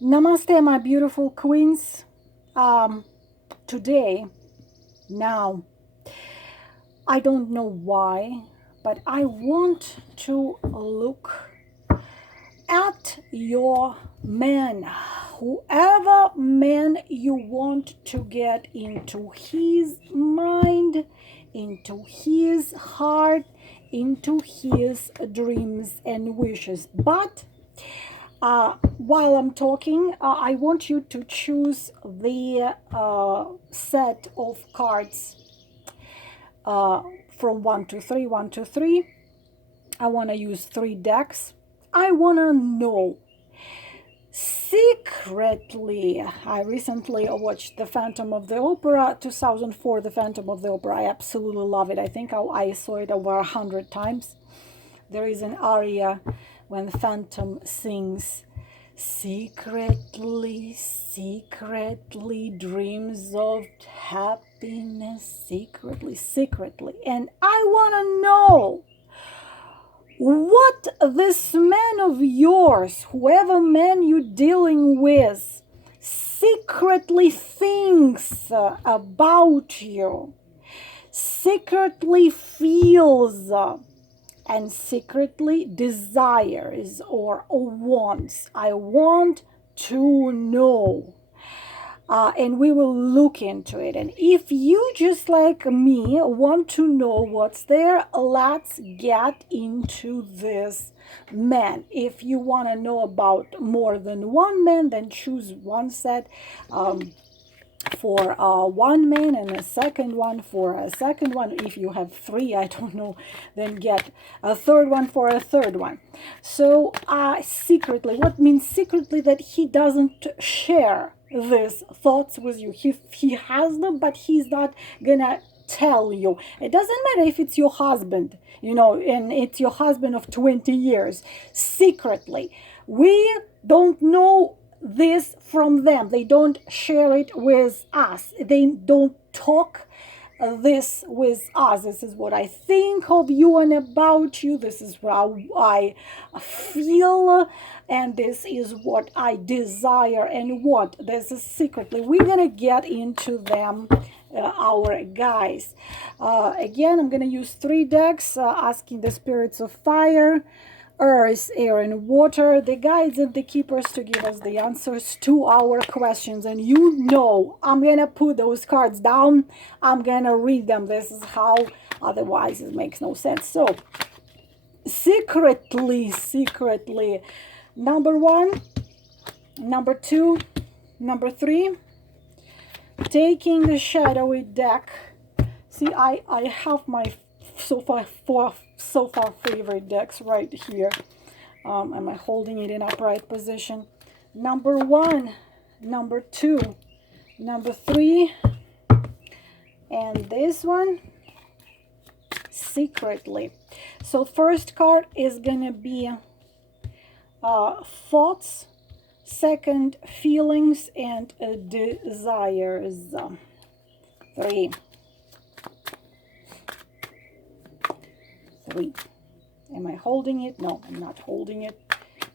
Namaste, my beautiful queens. Today, now, I don't know why, but I want to look at your man, whoever man you want to get into his mind, into his heart, into his dreams and wishes. But while I'm talking, I want you to choose the set of cards from 1 to 3, 1 to 3. I want to use 3 decks. I want to know secretly. I recently watched The Phantom of the Opera, 2004, The Phantom of the Opera. I absolutely love it. I think I saw it over 100 times. There is an aria when the Phantom sings, secretly, secretly dreams of happiness, secretly, secretly. And I want to know what this man of yours, whoever man you're dealing with, secretly thinks about you, secretly feels and secretly desires or wants. I want to know. And we will look into it. And if you, just like me, want to know what's there, let's get into this man. If you want to know about more than one man, then choose one set for one man and a second one for a second one. If you have 3, I don't know, then get a third one for a third one. So secretly, what means secretly? That he doesn't share these thoughts with you. He has them, but he's not gonna tell you. It doesn't matter if it's your husband, and it's your husband of 20 years. Secretly, we don't know this from them. They don't share it with us. They don't talk this with us. This is what I think of you and about you. This is how I feel, and this is what I desire and want. This is secretly. We're gonna get into them. Our guys. Again, I'm gonna use 3 decks, asking the spirits of fire, earth, air, and water, the guides and the keepers, to give us the answers to our questions. And I'm gonna put those cards down. I'm gonna read them. This is how, otherwise it makes no sense. So, secretly, number 1, number 2, number 3, taking the shadowy deck. See, I have my so far favorite decks right here. Am I holding it in upright position? Number 1, number 2, number 3, and this one, secretly. So first card is gonna be thoughts, second, feelings and desires. 3. Am I holding it? No, I'm not holding it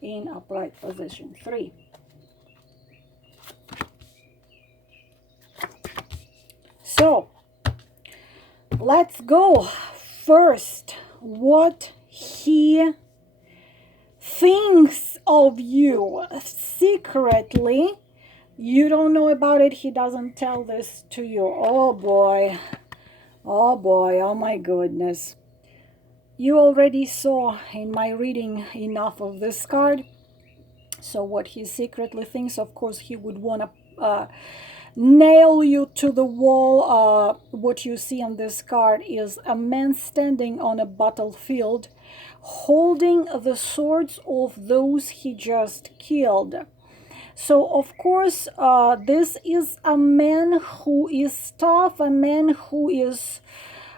in upright position. 3. So, let's go. First, what he thinks of you secretly. You don't know about it. He doesn't tell this to you. Oh boy. Oh boy. Oh my goodness. You already saw in my reading enough of this card. So what he secretly thinks, of course, he would want to nail you to the wall. What you see on this card is a man standing on a battlefield, holding the swords of those he just killed. So, of course, this is a man who is tough, a man who is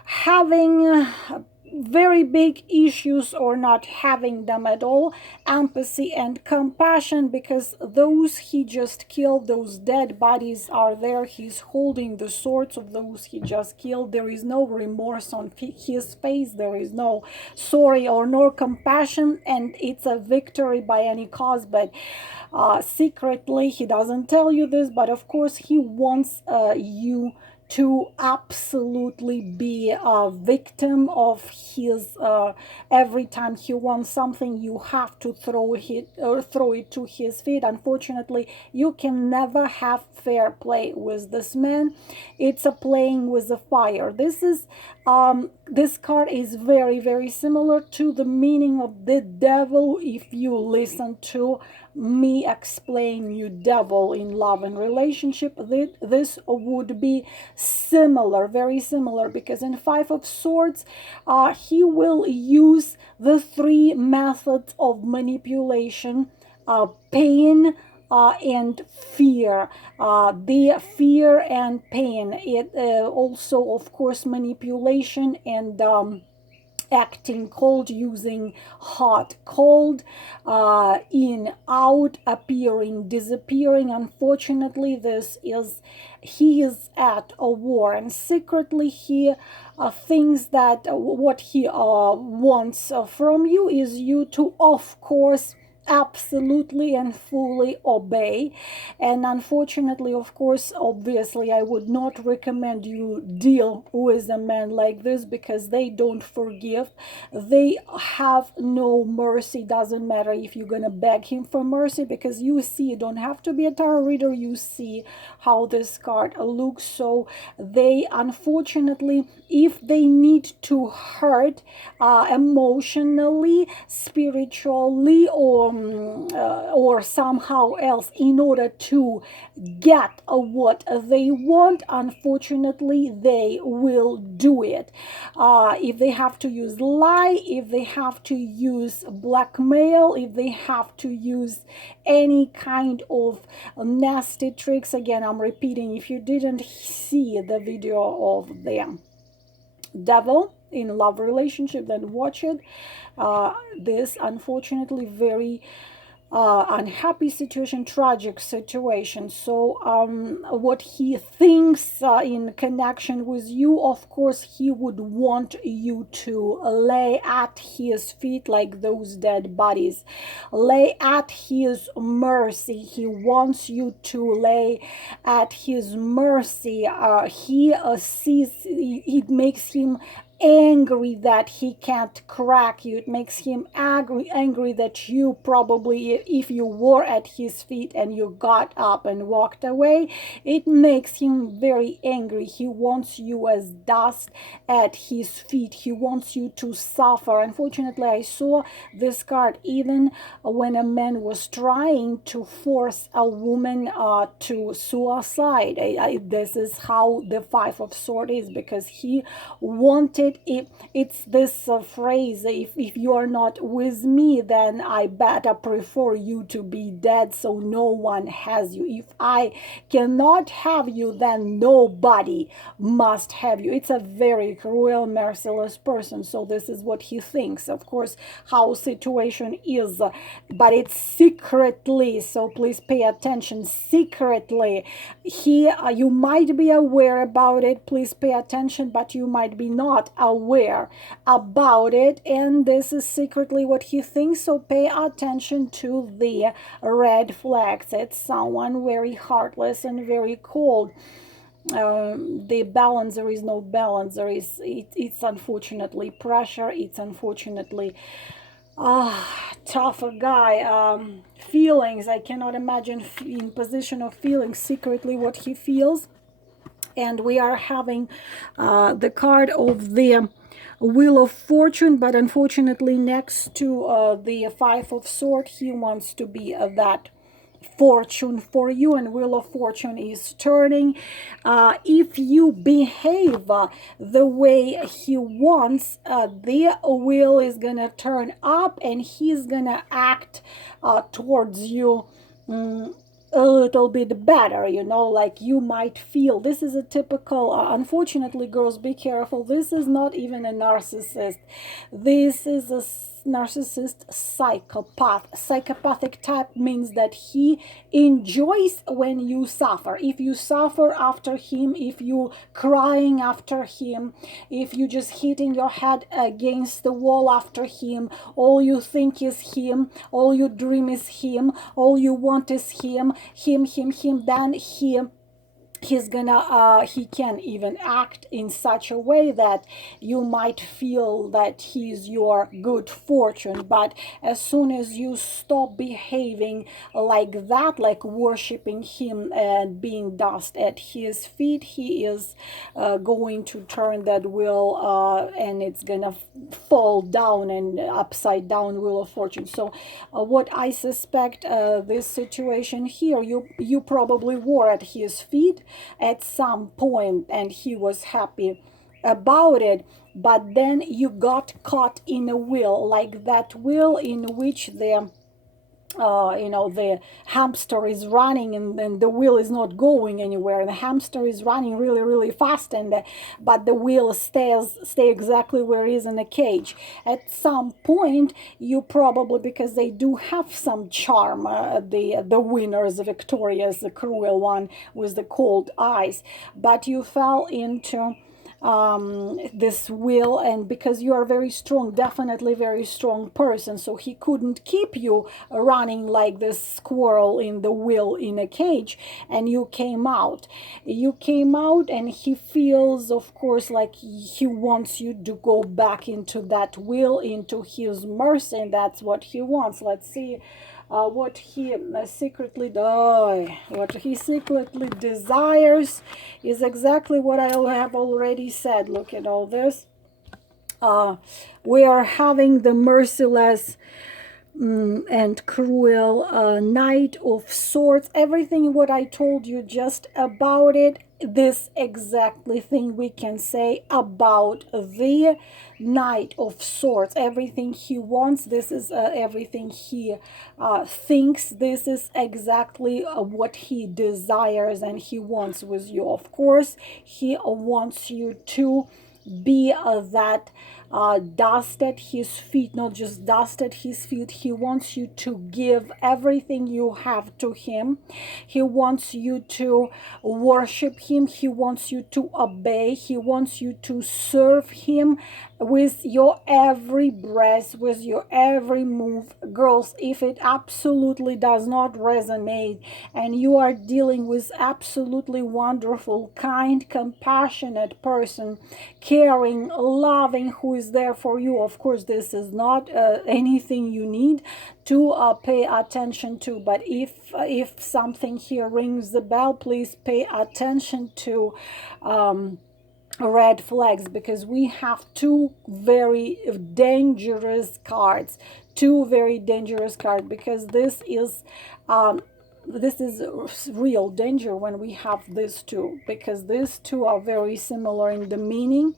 having very big issues or not having them at all, empathy and compassion, because those he just killed, those dead bodies are there, he's holding the swords of those he just killed. There is no remorse on his face, there is no sorry or nor compassion, and it's a victory by any cause. But secretly, he doesn't tell you this, but of course he wants you to absolutely be a victim of his. Every time he wants something, you have to throw it to his feet. Unfortunately, you can never have fair play with this man. It's a playing with the fire. This card is very, very similar to the meaning of the devil. If you listen to me explain you devil in love and relationship, this would be similar, very similar, because in Five of Swords he will use the three methods of manipulation: pain, and fear. The fear and pain, it also of course manipulation and acting cold, using hot, cold, in, out, appearing, disappearing. Unfortunately, he is at a war, and secretly he thinks that what he wants from you is you to, of course, absolutely and fully obey. And unfortunately, of course, obviously, I would not recommend you deal with a man like this, because they don't forgive, they have no mercy. Doesn't matter if you're gonna beg him for mercy, because you see, you don't have to be a tarot reader, you see how this card looks. So they, unfortunately, if they need to hurt emotionally, spiritually, or somehow else in order to get what they want, unfortunately they will do it. If they have to use lie, if they have to use blackmail, if they have to use any kind of nasty tricks, again I'm repeating, if you didn't see the video of them devil in love relationship, then watch it. This unfortunately very unhappy situation, tragic situation. So what he thinks in connection with you, of course he would want you to lay at his feet like those dead bodies, lay at his mercy. He wants you to lay at his mercy. He sees, it makes him angry that he can't crack you. It makes him angry that you probably, if you were at his feet and you got up and walked away, it makes him very angry. He wants you as dust at his feet. He wants you to suffer. Unfortunately, I saw this card even when a man was trying to force a woman to suicide. This is how the Five of Swords is, because he wanted, it's this phrase, if you are not with me, then I better prefer you to be dead so no one has you. If I cannot have you, then nobody must have you. It's a very cruel, merciless person. So this is what he thinks. Of course, how situation is, but it's secretly, so please pay attention. Secretly, you might be aware about it, please pay attention, but you might be not aware about it, and this is secretly what he thinks. So pay attention to the red flags. It's someone very heartless and very cold. The balance, there is no balance. It's unfortunately pressure. It's unfortunately tough guy. Feelings, I cannot imagine in position of feeling secretly what he feels. And we are having the card of the Wheel of Fortune, but unfortunately next to the Five of Swords, he wants to be that fortune for you, and Wheel of Fortune is turning. If you behave the way he wants, the wheel is gonna turn up and he's gonna act towards you a little bit better, you know, like you might feel. This is a typical, unfortunately, girls, be careful, this is not even a narcissist. This is a narcissist psychopath. Psychopathic type means that he enjoys when you suffer. If you suffer after him, if you crying after him, if you just hitting your head against the wall after him, all you think is him, all you dream is him, all you want is him, then he's gonna he can even act in such a way that you might feel that he's your good fortune. But as soon as you stop behaving like that, like worshiping him and being dust at his feet, he is going to turn that wheel, and it's gonna fall down and upside down wheel of fortune. So what I suspect, this situation here, you probably were at his feet at some point and he was happy about it, but then you got caught in a wheel, like that wheel in which the hamster is running, and the wheel is not going anywhere, and the hamster is running really really fast, but the wheel stay exactly where it is in a cage. At some point you probably, because they do have some charm, the winners, victorious, the cruel one with the cold eyes, but you fell into this will, and because you are very strong, definitely very strong person, so he couldn't keep you running like this squirrel in the will in a cage, and you came out and he feels, of course, like he wants you to go back into that will, into his mercy, and that's what he wants. Let's see what he secretly desires is exactly what I have already said. Look at all this. We are having the merciless and cruel Knight of Swords. Everything what I told you just about it, this exactly thing we can say about the Knight of Swords. Everything he wants, this is everything he thinks, this is exactly what he desires and he wants with you. Of course, he wants you to be that dust at his feet, not just dust at his feet. He wants you to give everything you have to him. He wants you to worship him. He wants you to obey. He wants you to serve him with your every breath, with your every move. Girls, if it absolutely does not resonate and you are dealing with absolutely wonderful, kind, compassionate person, caring, loving, who is there for you, of course this is not anything you need to pay attention to. But if something here rings the bell, please pay attention to red flags, because we have two very dangerous cards, because this is real danger when we have these two, because these two are very similar in the meaning.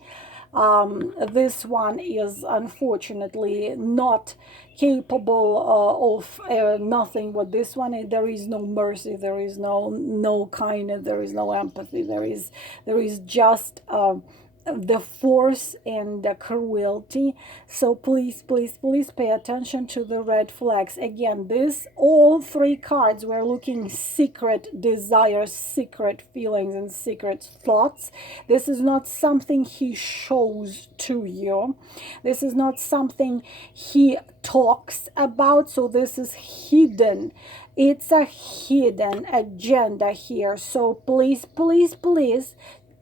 This one is unfortunately not capable of nothing but this one. There is no mercy, there is no kindness, there is no empathy, there is just the force and the cruelty. So please pay attention to the red flags. Again, this all three cards, we're looking secret desires, secret feelings, and secret thoughts. This is not something he shows to you, this is not something he talks about, so this is hidden. It's a hidden agenda here. So please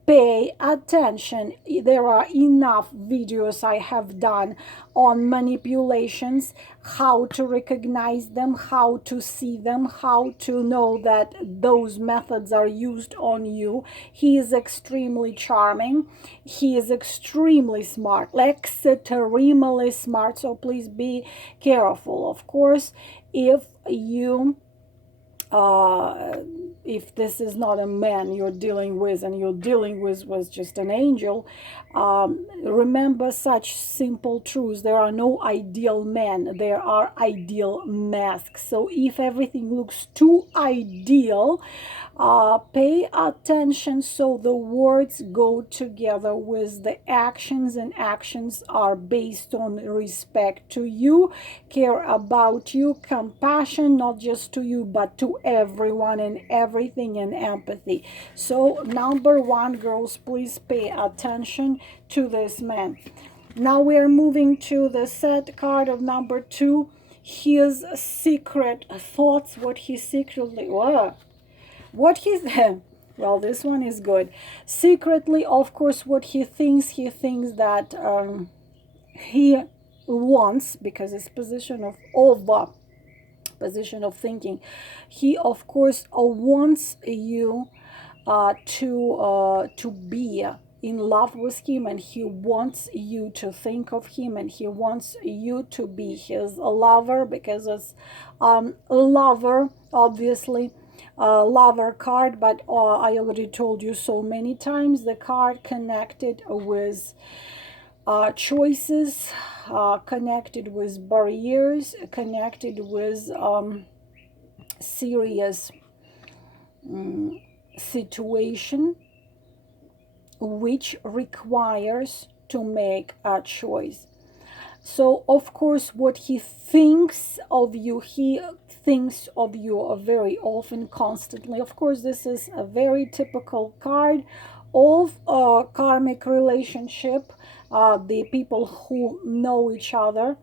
pay attention. There are enough videos I have done on manipulations, how to recognize them, how to see them, how to know that those methods are used on you. He is extremely charming, he is extremely smart, extremely smart, so please be careful. Of course, if you if this is not a man you're dealing with, and you're dealing with was just an angel, remember such simple truths. There are no ideal men, there are ideal masks. So if everything looks too ideal, pay attention so the words go together with the actions, and actions are based on respect to you, care about you, compassion, not just to you but to everyone and everything, and empathy. So number one, girls, please pay attention to this man. Now we're moving to the set card of number two, his secret thoughts, what he secretly what he's well, this one is good. Secretly, of course, what he thinks that he wants, because it's position of over, position of thinking. He of course wants you to be in love with him, and he wants you to think of him, and he wants you to be his lover, because it's lover, obviously, lover card. But I already told you so many times, the card connected with choices, connected with barriers, connected with serious situation which requires to make a choice. So of course what he thinks of you, he thinks of you very often, constantly. Of course, this is a very typical card of a karmic relationship. The people who know each other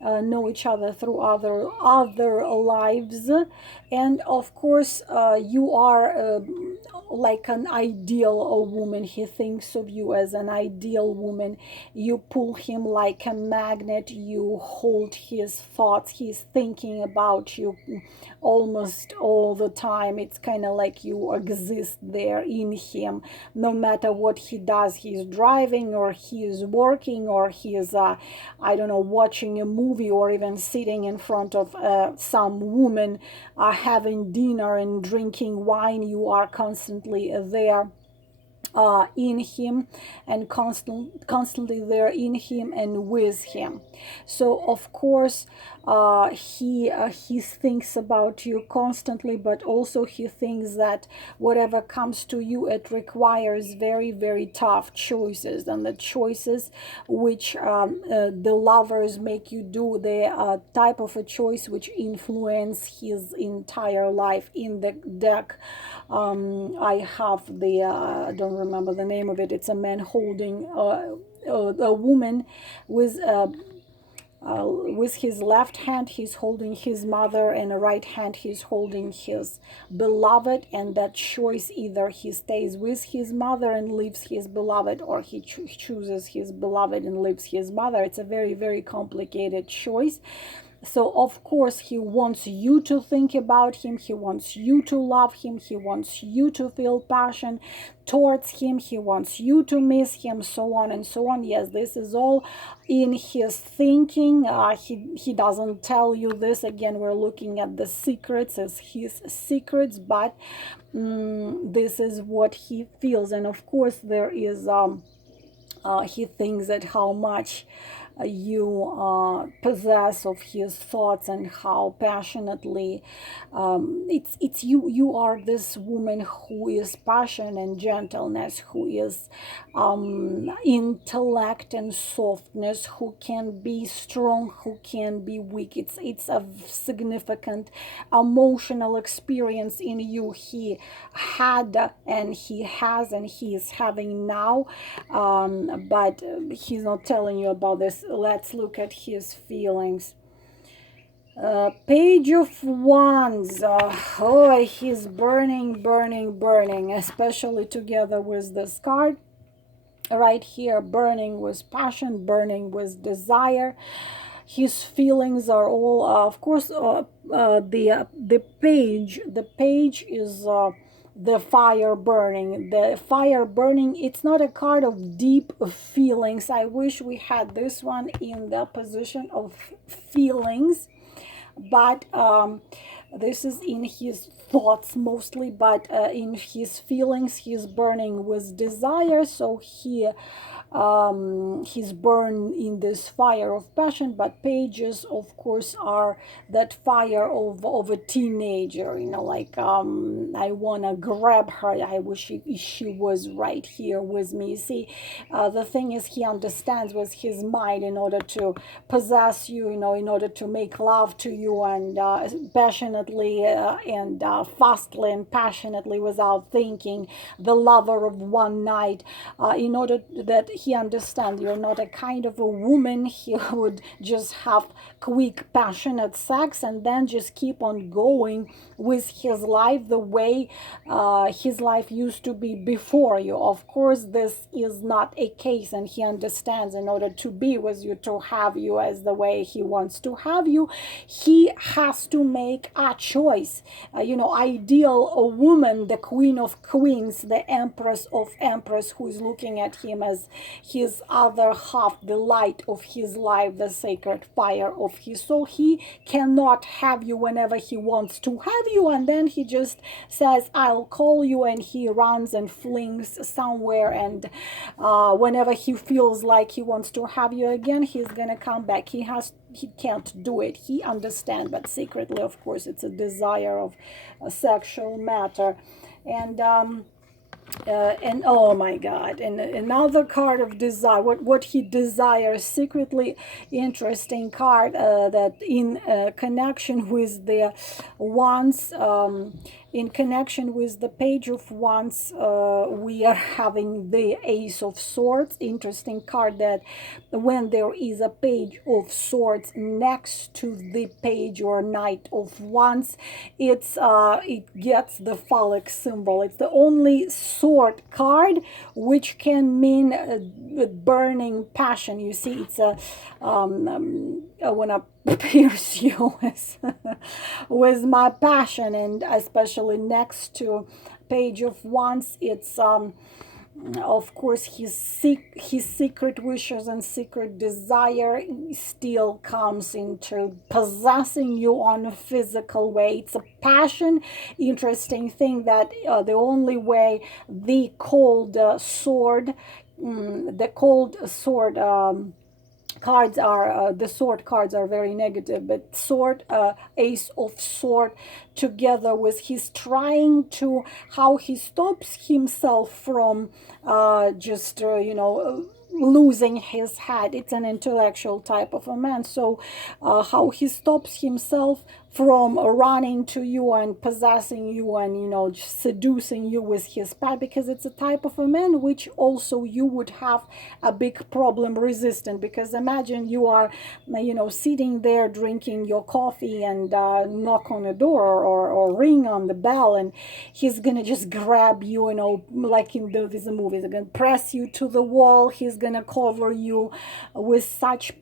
through other lives, and of course you are like an ideal woman. He thinks of you as an ideal woman. You pull him like a magnet, you hold his thoughts, he's thinking about you almost all the time. It's kind of like you exist there in him, no matter what he does. He's driving, or he is working, or he is I don't know, watching a movie, or even sitting in front of some woman having dinner and drinking wine. You are constantly there in him, and constantly there in him and with him. So of course he thinks about you constantly, but also he thinks that whatever comes to you, it requires very, very tough choices, and the choices which the lovers make you do, the type of a choice which influence his entire life. In the deck I have the I don't remember the name of it. It's a man holding a woman with his left hand he's holding his mother, and a right hand he's holding his beloved. And that choice, either he stays with his mother and leaves his beloved, or he chooses his beloved and leaves his mother. It's a very, very complicated choice. So of course he wants you to think about him, he wants you to love him, he wants you to feel passion towards him, he wants you to miss him, so on and so on. Yes, this is all in his thinking. He doesn't tell you this. Again, we're looking at the secrets as his secrets, but this is what he feels. And of course there is he thinks that how much you possess of his thoughts, and how passionately it's you are this woman who is passion and gentleness, who is intellect and softness, who can be strong, who can be weak. It's a significant emotional experience in you. He had, and he has, and he is having now, but he's not telling you about this. Let's look at his feelings. Page of Wands. Oh, he's burning, burning, burning, especially together with this card right here. Burning with passion, burning with desire. His feelings are all, of course, the page is the fire burning. The fire burning, it's not a card of deep feelings. I wish we had this one in the position of feelings, but This is in his thoughts mostly, but in his feelings he's burning with desire. So he's burned in this fire of passion. But pages, of course, are that fire of a teenager, like, I want to grab her, I wish she was right here with me. See, the thing is, he understands with his mind, in order to possess you, in order to make love to you, and passionately, and fastly and passionately, without thinking, the lover of one night, in order that he understands you're not a kind of a woman he would just have quick passionate sex and then just keep on going with his life the way his life used to be before you. Of course, this is not a case, and he understands, in order to be with you, to have you as the way he wants to have you, he has to make a choice. Ideal a woman, the queen of queens, the empress of empress, who is looking at him as his other half, the light of his life, the sacred fire of his soul. He cannot have you whenever he wants to have you, and then he just says, I'll call you, and he runs and flings somewhere, and whenever he feels like he wants to have you again, he's gonna come back. He can't do it. He understands, but secretly, of course, it's a desire of a sexual matter. And oh my God, and another card of desire, what he desires secretly. Interesting card, that in connection with the wands, in connection with the page of wands, we are having the ace of swords. Interesting card, that when there is a page of swords next to the page or knight of wands, it gets the phallic symbol. It's the only sword card which can mean burning passion. You see, it's I want to pierce you with my passion. And especially next to page of wands, it's of course his secret wishes and secret desire still comes into possessing you on a physical way. It's a passion. Interesting thing, that the only way the cold sword cards are, the sword cards are very negative, but sword, ace of sword, together with he's trying to, how he stops himself from just losing his head. It's an intellectual type of a man. So how he stops himself from running to you and possessing you and seducing you with his pet, because it's a type of a man which also you would have a big problem resistant. Because imagine you are sitting there drinking your coffee, and knock on the door, or ring on the bell, and he's gonna just grab you, like in these movies. He's gonna press you to the wall. He's gonna cover you with such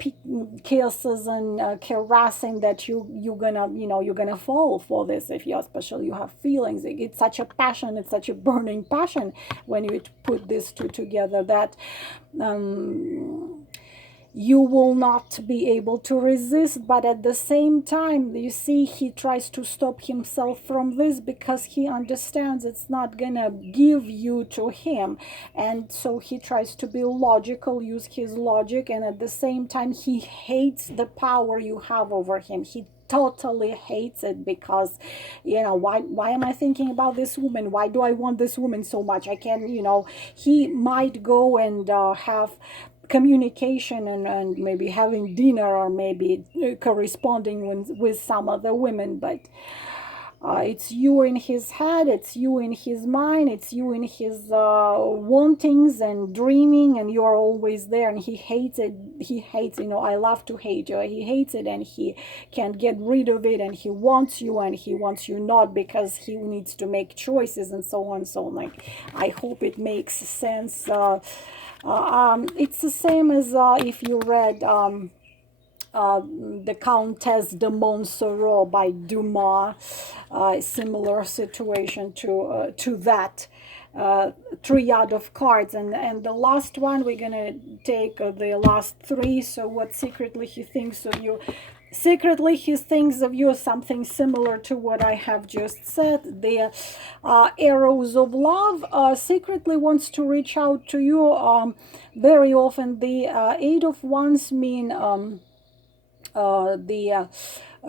kisses and caressing that you're gonna fall for this, if you especially you have feelings. It's such a passion, it's such a burning passion when you put these two together, that you will not be able to resist. But at the same time, you see, he tries to stop himself from this, because he understands it's not gonna give you to him. And so he tries to be logical, use his logic, and at the same time he hates the power you have over him. He totally hates it, because why am I thinking about this woman? Why do I want this woman so much? I can, he might go and have communication, and maybe having dinner, or maybe corresponding with some other women, but it's you in his head, it's you in his mind, it's you in his wantings and dreaming, and you're always there. And he hates it. He hates, I love to hate you. He hates it, and he can't get rid of it, and he wants you, and he wants you not, because he needs to make choices, and so on. So, like, I hope it makes sense. It's the same as if you read the Countess de Montsoreau by Dumas. Similar situation to that triad of cards. And the last one, we're gonna take the last three. So what secretly he thinks of you. Secretly, he thinks of you something similar to what I have just said. The arrows of love secretly wants to reach out to you. Very often, the Eight of Wands mean the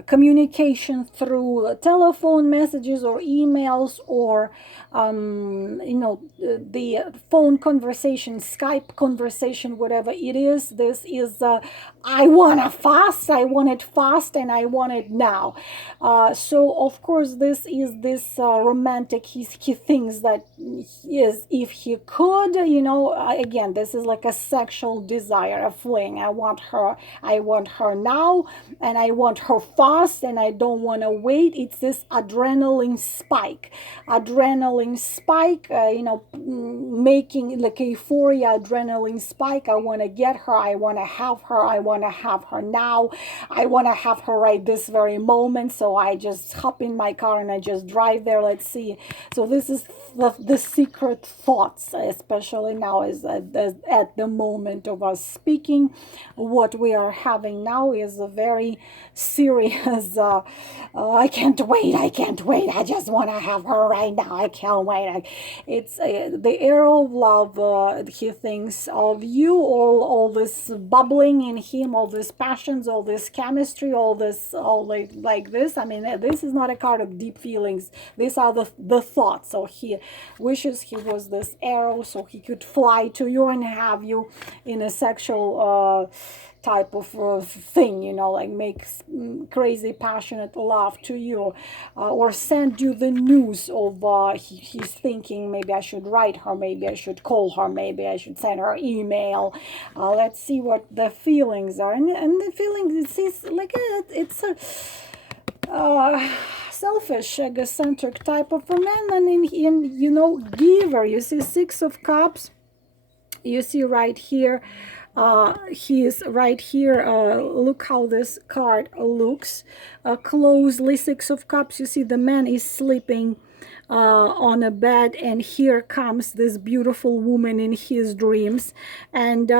communication through telephone messages or emails, or the phone conversation, Skype conversation, whatever it is. This is I want to fast, I want it fast, and I want it now. So of course this is this romantic. He thinks that is, if he could, again, this is like a sexual desire, a fling. I want her now, and I want her fast, and I don't want to wait. It's this adrenaline spike, making like euphoria, adrenaline spike. I want to get her, I want to have her, I want to have her now, I want to have her right this very moment. So I just hop in my car and I just drive there. Let's see. So this is the secret thoughts, especially now, is at the moment of us speaking. What we are having now is a very serious I can't wait, I just want to have her right now, I can't wait. It's the arrow of love. He thinks of you, all this bubbling in him, all these passions, all this chemistry, all like this. I mean, this is not a card of deep feelings. These are the thoughts. So he wishes he was this arrow, so he could fly to you and have you in a sexual type of thing, like makes crazy passionate love to you, or send you the news of he's thinking, maybe I should write her, maybe I should call her, maybe I should send her email. Let's see what the feelings are. And the feelings, it's like it's a selfish, egocentric type of a man. And in giver, you see Six of Cups, you see right here, he is right here. Look how this card looks closely. Six of Cups, you see the man is sleeping on a bed, and here comes this beautiful woman in his dreams, and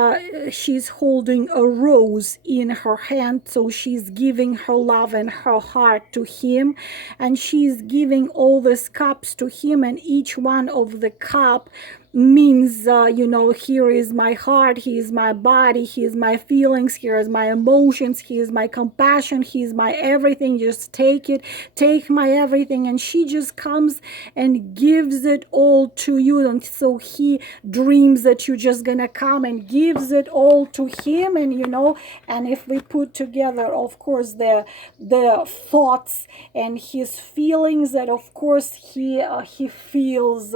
she's holding a rose in her hand. So she's giving her love and her heart to him, and she's giving all these cups to him, and each one of the cup means here is my heart, he is my body, he is my feelings, here is my emotions, he is my compassion, he is my everything. Just take it, take my everything. And she just comes and gives it all to you. And so he dreams that you're just gonna come and gives it all to him. And and if we put together, of course, the thoughts and his feelings, that of course he feels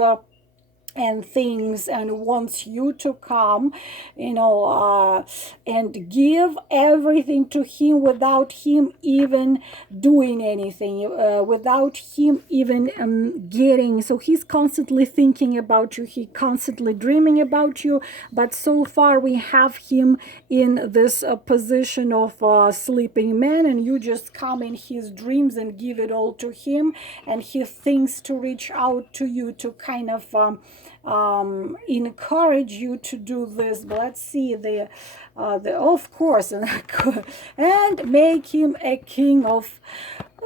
and things, and wants you to come, and give everything to him without him even doing anything, without him even getting. So he's constantly thinking about you, he constantly dreaming about you. But so far we have him in this position of sleeping man, and you just come in his dreams and give it all to him, and he thinks to reach out to you to kind of encourage you to do this. But let's see the of course, and make him a king of.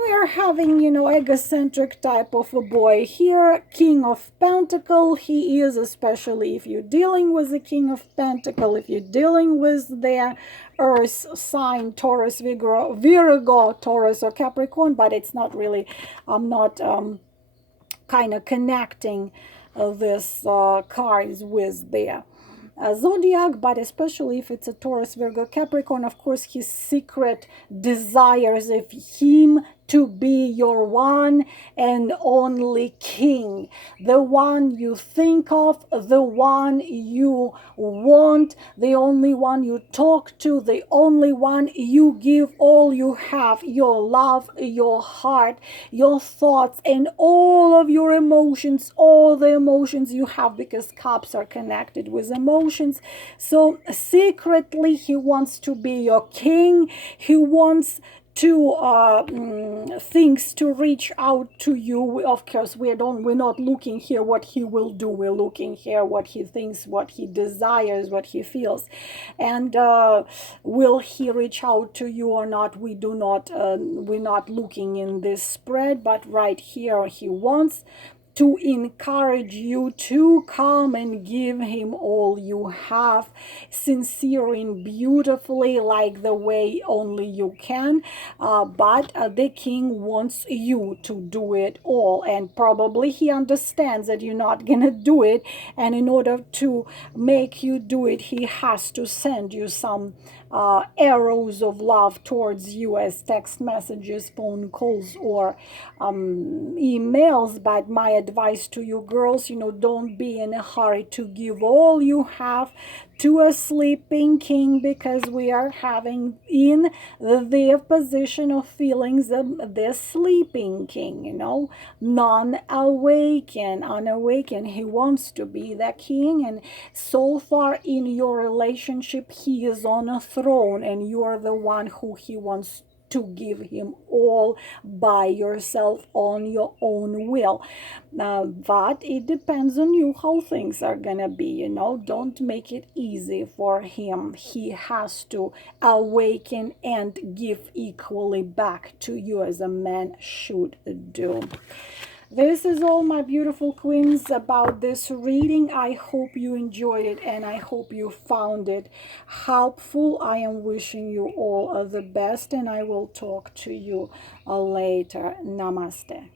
We are having, egocentric type of a boy here. King of Pentacle he is, especially if you're dealing with the King of Pentacle, if you're dealing with the Earth sign, Taurus, Virgo, Taurus, or Capricorn. But it's not really, I'm not kind of connecting this cards with the zodiac. But especially if it's a Taurus, Virgo, Capricorn, of course his secret desires of him to be your one and only king, the one you think of, the one you want, the only one you talk to, the only one you give all you have, your love, your heart, your thoughts, and all of your emotions, all the emotions you have, because cups are connected with emotions. So secretly he wants to be your king. He wants to things to reach out to you. Of course, we're not looking here what he will do. We're looking here what he thinks, what he desires, what he feels, and will he reach out to you or not? We do not. We're not looking in this spread, but right here he wants to encourage you to come and give him all you have, sincere and beautifully, like the way only you can. But the king wants you to do it all, and probably he understands that you're not gonna do it, and in order to make you do it, he has to send you some arrows of love towards you as text messages, phone calls, or emails. But my advice to you girls, don't be in a hurry to give all you have to a sleeping king, because we are having in the position of feelings the sleeping king, unawakened. He wants to be the king, and so far in your relationship he is on a throne, and you are the one who he wants to give him all by yourself on your own will. But it depends on you how things are gonna be. Don't make it easy for him. He has to awaken and give equally back to you, as a man should do. This is all, my beautiful queens, about this reading. I hope you enjoyed it, and I hope you found it helpful. I am wishing you all the best, and I will talk to you later. Namaste.